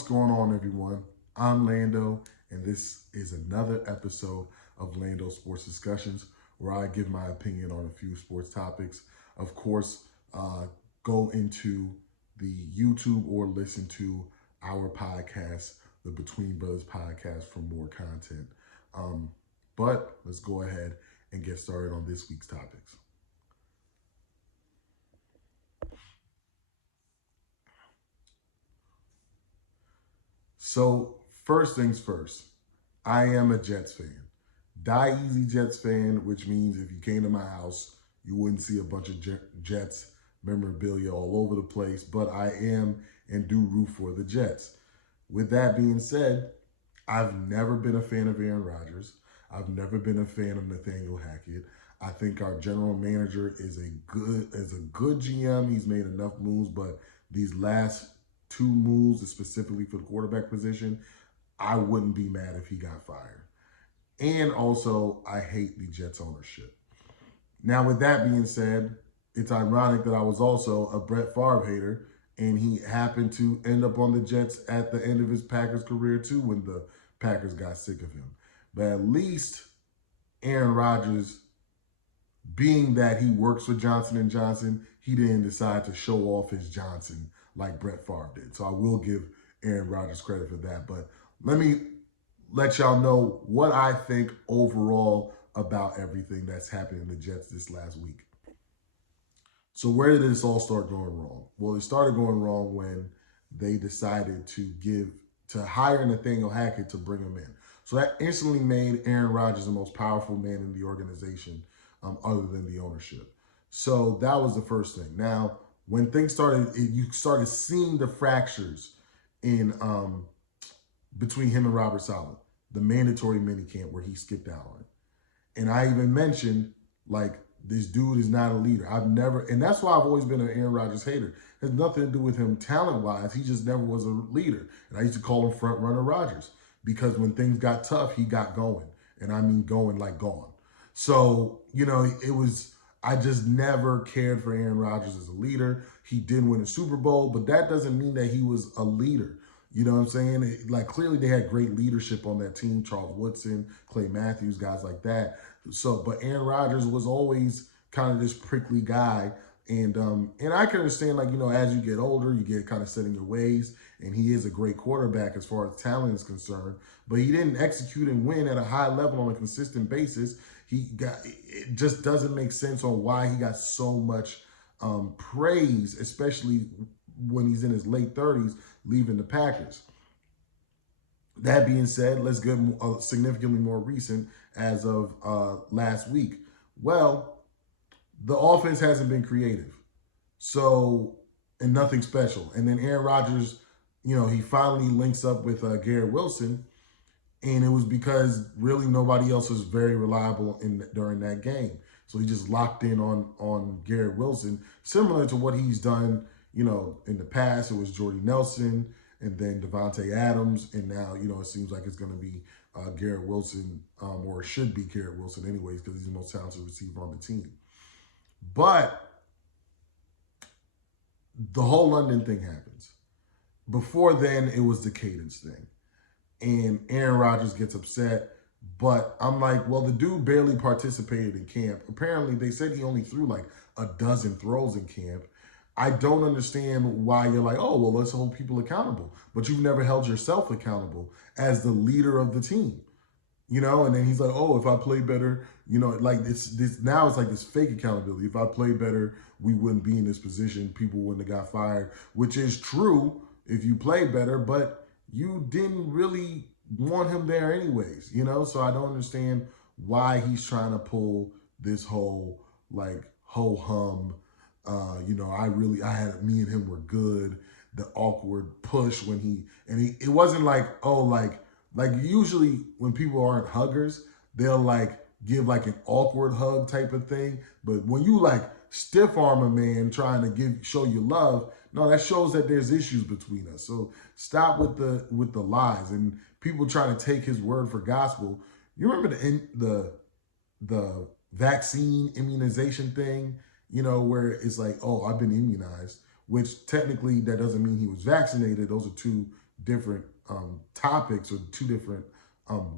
What's going on, everyone? I'm Lando, and this is another episode of Lando Sports Discussions, where I give my opinion on a few sports topics. Of course, go into the YouTube or listen to our podcast, the Between Brothers podcast, for more content. But let's go ahead and get started on this week's topics. So, first things first, I am a Jets fan. Die Easy Jets fan, which means if you came to my house, you wouldn't see a bunch of Jets memorabilia all over the place, but I am and do root for the Jets. With that being said, I've never been a fan of Aaron Rodgers. I've never been a fan of Nathaniel Hackett. I think our general manager is a good GM. He's made enough moves, but these last two moves, specifically for the quarterback position, I wouldn't be mad if he got fired. And also, I hate the Jets ownership. Now, with that being said, it's ironic that I was also a Brett Favre hater, and he happened to end up on the Jets at the end of his Packers career too, when the Packers got sick of him. But at least Aaron Rodgers, being that he works for Johnson & Johnson, he didn't decide to show off his Johnson like Brett Favre did. So I will give Aaron Rodgers credit for that. But let me let y'all know what I think overall about everything that's happened in the Jets this last week. So where did this all start going wrong? Well, it started going wrong when they decided to hire Nathaniel Hackett to bring him in. So that instantly made Aaron Rodgers the most powerful man in the organization, other than the ownership. So that was the first thing. Now, when things started, you started seeing the fractures in between him and Robert Saleh, the mandatory minicamp where he skipped out on it. And I even mentioned, like, this dude is not a leader. And that's why I've always been an Aaron Rodgers hater. It has nothing to do with him talent-wise. He just never was a leader. And I used to call him front runner Rodgers, because when things got tough, he got going. And I mean going like gone. So, I just never cared for Aaron Rodgers as a leader. He did win a Super Bowl, but that doesn't mean that he was a leader. You know what I'm saying? Like, clearly they had great leadership on that team. Charles Woodson, Clay Matthews, guys like that. So, but Aaron Rodgers was always kind of this prickly guy. And I can understand, like, as you get older, you get kind of set in your ways. And he is a great quarterback as far as talent is concerned. But he didn't execute and win at a high level on a consistent basis. It just doesn't make sense on why he got so much praise, especially when he's in his late 30s, leaving the Packers. That being said, let's get significantly more recent as of last week. Well, the offense hasn't been creative. So, and nothing special. And then Aaron Rodgers, he finally links up with Garrett Wilson. And it was because really nobody else was very reliable during that game. So he just locked in on Garrett Wilson, similar to what he's done, in the past. It was Jordy Nelson and then Devontae Adams. And now, it seems like it's going to be Garrett Wilson, or it should be Garrett Wilson anyways, because he's the most talented receiver on the team. But the whole London thing happens. Before then, it was the cadence thing. And Aaron Rodgers gets upset. But I'm like, well, the dude barely participated in camp. Apparently, they said he only threw like a dozen throws in camp. I don't understand why you're like, oh, well, let's hold people accountable. But you've never held yourself accountable as the leader of the team. And then he's like, oh, if I play better, like this now it's like this fake accountability. If I play better, we wouldn't be in this position. People wouldn't have got fired, which is true if you play better, but you didn't really want him there anyways, So I don't understand why he's trying to pull this whole like ho-hum. Me and him were good. The awkward push when it wasn't like, oh, like usually when people aren't huggers, they'll like give like an awkward hug type of thing. But when you like stiff arm a man trying to show you love, no, that shows that there's issues between us. So stop with the lies and people trying to take his word for gospel. You remember the vaccine immunization thing, where it's like, oh, I've been immunized, which technically that doesn't mean he was vaccinated. Those are two different topics or two different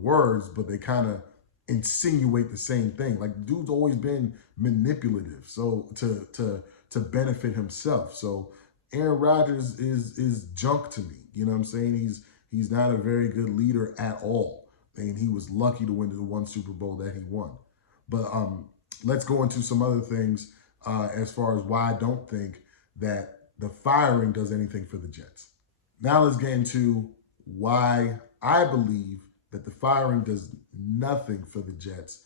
words, but they kind of insinuate the same thing. Like, the dude's always been manipulative, so to benefit himself. So Aaron Rodgers is junk to me. You know what I'm saying? He's not a very good leader at all, and he was lucky to win the one Super Bowl that he won. But let's go into some other things as far as why I don't think that the firing does anything for the Jets. Now let's get into why I believe that the firing does nothing for the Jets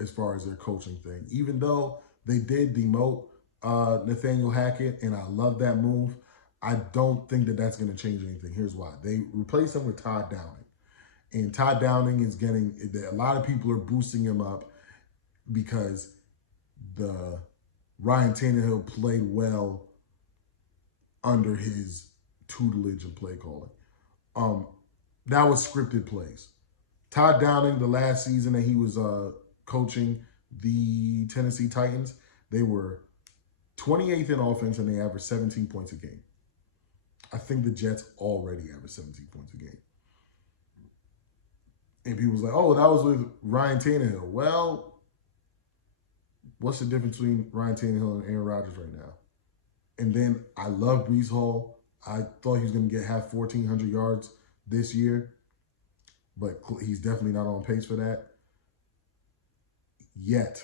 as far as their coaching thing. Even though they did demote Nathaniel Hackett, and I love that move, I don't think that that's going to change anything. Here's why. They replaced him with Todd Downing. And Todd Downing is getting, a lot of people are boosting him up because the Ryan Tannehill played well under his tutelage and play calling. That was scripted plays. Todd Downing, the last season that he was coaching the Tennessee Titans, they were 28th in offense and they averaged 17 points a game. I think the Jets already average 17 points a game. And people was like, oh, that was with Ryan Tannehill. Well, what's the difference between Ryan Tannehill and Aaron Rodgers right now? And then I love Breece Hall. I thought he was going to have 1,400 yards this year, but he's definitely not on pace for that yet.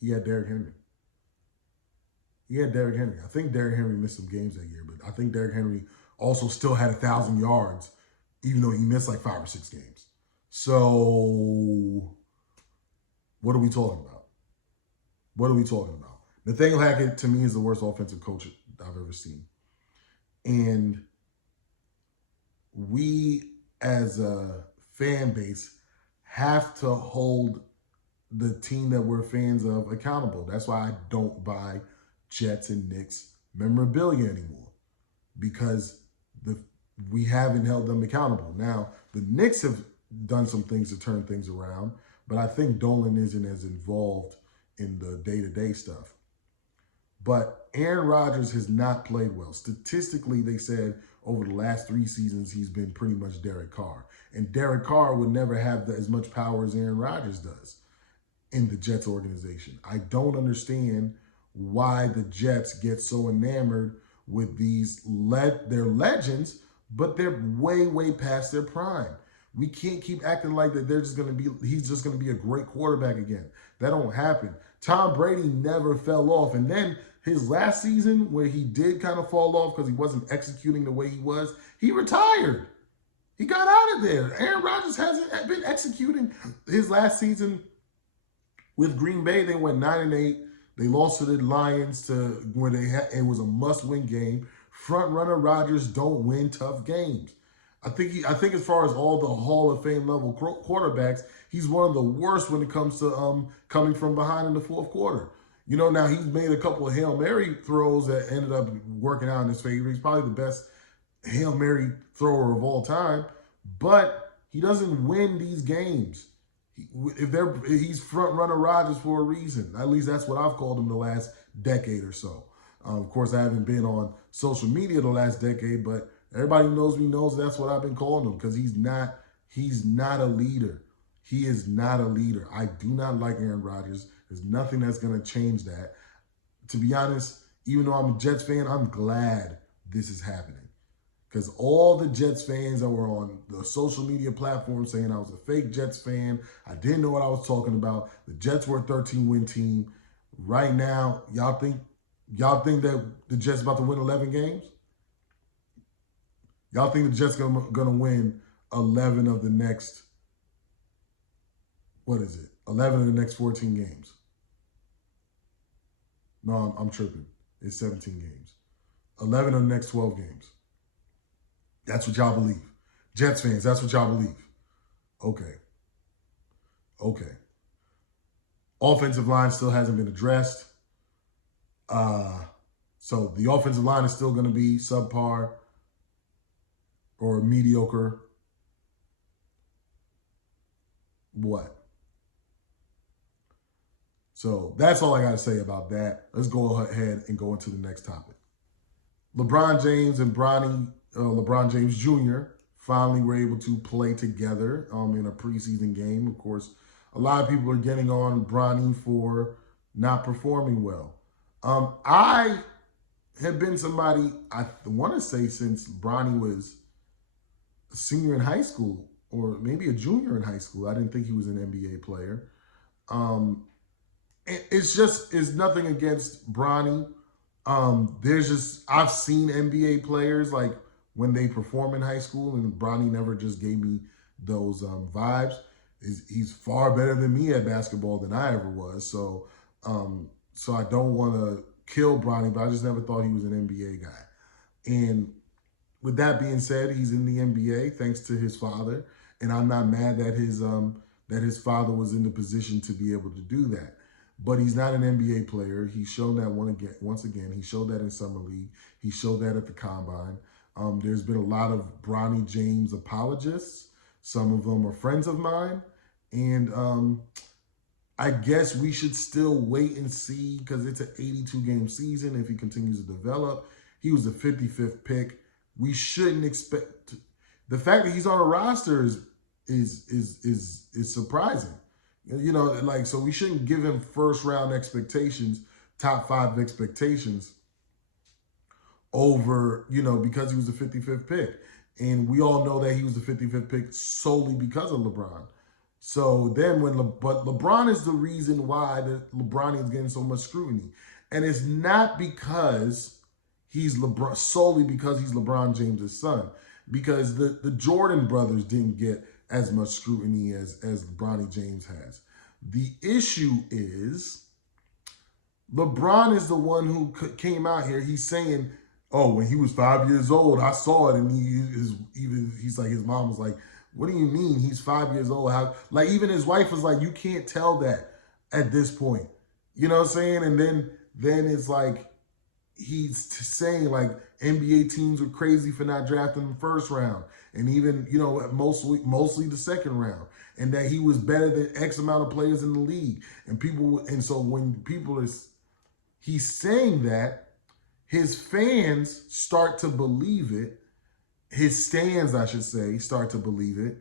He had Derrick Henry. I think Derrick Henry missed some games that year, but I think Derrick Henry also still had 1,000 yards, even though he missed like 5 or 6 games. So what are we talking about? Nathaniel Hackett, to me, is the worst offensive coach I've ever seen. And we, as a fan base, have to hold the team that we're fans of accountable. That's why I don't buy Jets and Knicks memorabilia anymore, because we haven't held them accountable. Now, the Knicks have done some things to turn things around, but I think Dolan isn't as involved in the day-to-day stuff. But Aaron Rodgers has not played well. Statistically, they said over the last 3 seasons, he's been pretty much Derek Carr. And Derek Carr would never have as much power as Aaron Rodgers does in the Jets organization. I don't understand why the Jets get so enamored with they're legends, but they're way, way past their prime. We can't keep acting like that he's just going to be a great quarterback again. That don't happen. Tom Brady never fell off. And then his last season, where he did kind of fall off because he wasn't executing the way he was, he retired. He got out of there. Aaron Rodgers hasn't been executing. His last season with Green Bay, they went 9-8. They lost to the Lions when it was a must-win game. Front runner Rodgers don't win tough games. I think as far as all the Hall of Fame level quarterbacks, he's one of the worst when it comes to coming from behind in the fourth quarter. You know, now he's made a couple of Hail Mary throws that ended up working out in his favor. He's probably the best Hail Mary thrower of all time, but he doesn't win these games. He's front runner Rodgers for a reason. At least that's what I've called him the last decade or so. Of course, I haven't been on social media the last decade, but everybody who knows me knows that's what I've been calling him, because he's not a leader. He is not a leader. I do not like Aaron Rodgers. There's nothing that's going to change that. To be honest, even though I'm a Jets fan, I'm glad this is happening. Because all the Jets fans that were on the social media platform saying I was a fake Jets fan, I didn't know what I was talking about. The Jets were a 13-win team. Right now, y'all think that the Jets about to win 11 games? Y'all think the Jets gonna win 11 of the next, 11 of the next 14 games? No, I'm tripping. It's 17 games. 11 of the next 12 games. That's what y'all believe. Jets fans, that's what y'all believe. Okay. Offensive line still hasn't been addressed. So the offensive line is still going to be subpar or mediocre. What? So that's all I got to say about that. Let's go ahead and go into the next topic. LeBron James and LeBron James Jr. finally were able to play together in a preseason game. Of course, a lot of people are getting on Bronny for not performing well. I have been somebody, I want to say, since Bronny was a senior in high school or maybe a junior in high school. I didn't think he was an NBA player. Um, it's nothing against Bronny. There's just, I've seen NBA players like when they perform in high school, and Bronny never just gave me those vibes. He's far better than me at basketball than I ever was. So I don't want to kill Bronny, but I just never thought he was an NBA guy. And with that being said, he's in the NBA thanks to his father, and I'm not mad that his father was in the position to be able to do that. But he's not an NBA player. He's shown that once again. He showed that in Summer League. He showed that at the Combine. There's been a lot of Bronny James apologists. Some of them are friends of mine. And I guess we should still wait and see, because it's an 82-game season if he continues to develop. He was the 55th pick. We shouldn't expect the fact that he's on a roster is surprising. You know, like, so we shouldn't give him first round expectations, top 5 expectations over, because he was the 55th pick. And we all know that he was the 55th pick solely because of LeBron. So then but LeBron is the reason why LeBron is getting so much scrutiny. And it's not because he's LeBron, solely because he's LeBron James' son. Because the Jordan brothers didn't get as much scrutiny as Bronny James has. The issue is LeBron is the one who came out here. He's saying, "Oh, when he was 5 years old, I saw it," and he's like, his mom was like, "What do you mean he's 5 years old?" How, like, even his wife was like, "You can't tell that at this point." You know what I'm saying? And then it's like he's saying like NBA teams were crazy for not drafting him first round, and even mostly the second round, and that he was better than X amount of players in the league. And so when he's saying that, his fans start to believe it. His stands, I should say, start to believe it.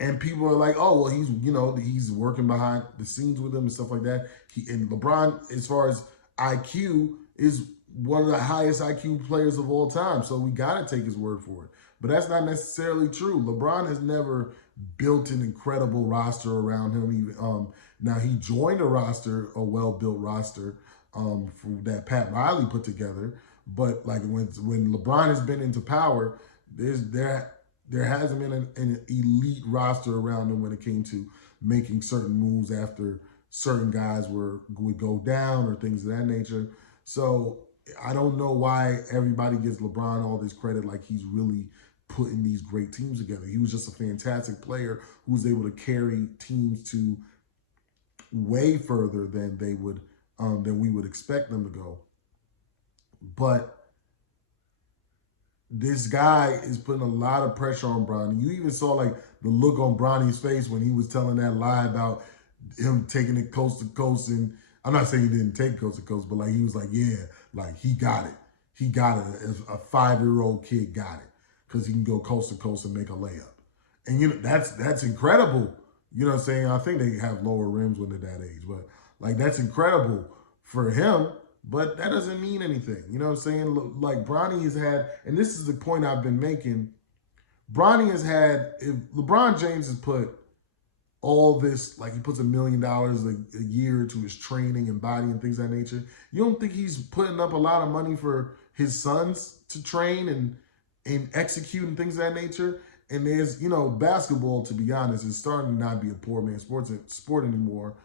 And people are like, "Oh, well, he's working behind the scenes with him and stuff like that." And LeBron, as far as IQ, is one of the highest IQ players of all time. So we got to take his word for it. But that's not necessarily true. LeBron has never built an incredible roster around him. Now, he joined a well-built roster that Pat Riley put together. But like when LeBron has been into power, there hasn't been an elite roster around him when it came to making certain moves after certain guys would go down or things of that nature. So I don't know why everybody gives LeBron all this credit, like he's really putting these great teams together. He was just a fantastic player who was able to carry teams to way further than we would expect them to go. But this guy is putting a lot of pressure on Bronny. You even saw like the look on Bronny's face when he was telling that lie about him taking it coast to coast. And I'm not saying he didn't take coast to coast, but like he was like, yeah, like he got it. He got it. A 5-year-old kid got it because he can go coast to coast and make a layup. And that's incredible. You know what I'm saying? I think they have lower rims when they're that age, but like that's incredible for him. But that doesn't mean anything. You know what I'm saying? Like Bronny has had, and this is the point I've been making. Bronny has had, if LeBron James has put all this, like he puts $1 million a year to his training and body and things of that nature, you don't think he's putting up a lot of money for his sons to train and execute and things of that nature? And there's, basketball, to be honest, is starting to not be a poor man's sport anymore.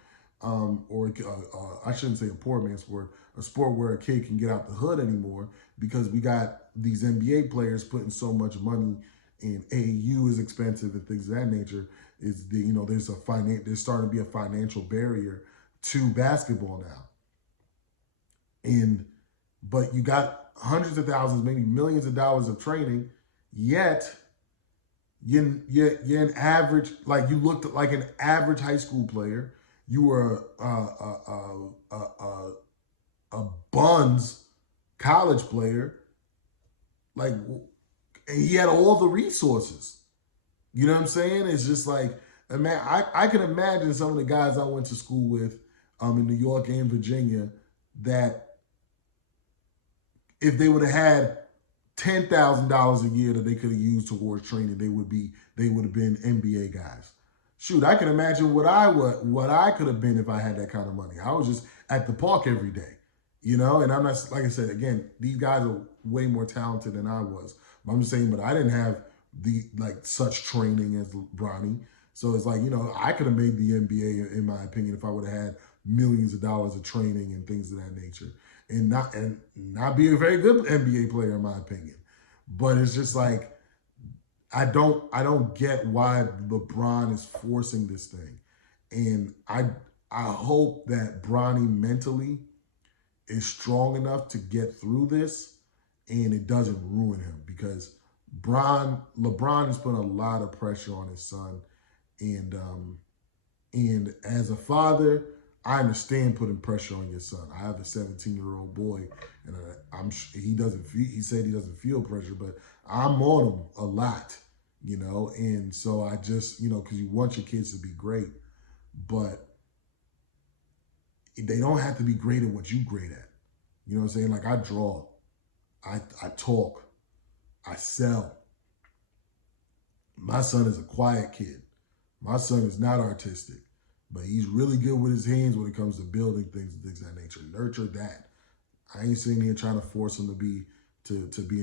I shouldn't say a poor man's sport, a sport where a kid can get out the hood anymore, because we got these NBA players putting so much money in. AAU is expensive and things of that nature. There's starting to be a financial barrier to basketball now. But you got hundreds of thousands, maybe millions of dollars of training, yet you're an average, like you looked like an average high school player. You were a buns college player, like, and he had all the resources. You know what I'm saying? It's just like, man, I can imagine some of the guys I went to school with in New York and Virginia that if they would have had $10,000 a year that they could have used towards training, they would have been NBA guys. Shoot, I can imagine what I could have been if I had that kind of money. I was just at the park every day, you know. And I'm not, like I said again, these guys are way more talented than I was. But I'm just saying, but I didn't have the like such training as Bronny. So it's like, you know, I could have made the NBA in my opinion if I would have had millions of dollars of training and things of that nature, and not be a very good NBA player in my opinion. But it's just like I don't get why LeBron is forcing this thing. And I hope that Bronny mentally is strong enough to get through this and it doesn't ruin him, because LeBron has put a lot of pressure on his son, and as a father, I understand putting pressure on your son. I have a 17-year-old boy, and he doesn't feel. He said he doesn't feel pressure, but I'm on him a lot, you know. And so I just, you know, because you want your kids to be great, but they don't have to be great at what you great at. You know what I'm saying? Like, I draw, I talk, I sell. My son is a quiet kid. My son is not artistic, but he's really good with his hands when it comes to building things and things of that nature. Nurture that. I ain't sitting here trying to force him to be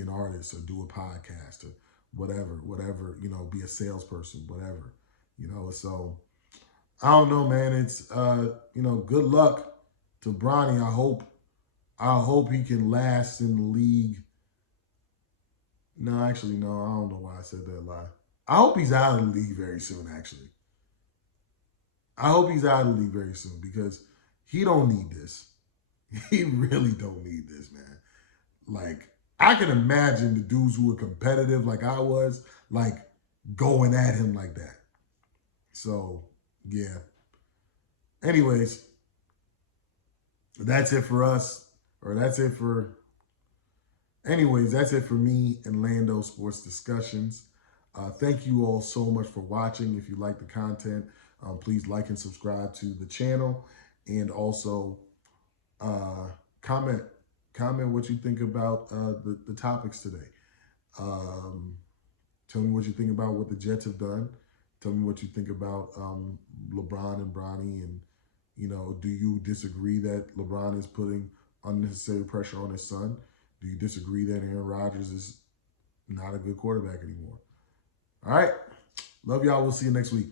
an artist or do a podcast or whatever, you know, be a salesperson, whatever, you know. So I don't know, man. It's you know, good luck to Bronny. I hope he can last in the league. No, actually, no, I don't know why I said that lie. I hope he's out of the league very soon, actually. I hope he's out of the league very soon, because he don't need this. He really don't need this, man. Like, I can imagine the dudes who were competitive like I was, like, going at him like that. So, yeah. Anyways, that's it for us. Or that's it for me and Lando Sports Discussions. Thank you all so much for watching. If you like the content, please like and subscribe to the channel, and also comment what you think about the topics today. Tell me what you think about what the Jets have done. Tell me what you think about LeBron and Bronny, and, you know, do you disagree that LeBron is putting unnecessary pressure on his son? Do you disagree that Aaron Rodgers is not a good quarterback anymore? All right. Love y'all. We'll see you next week.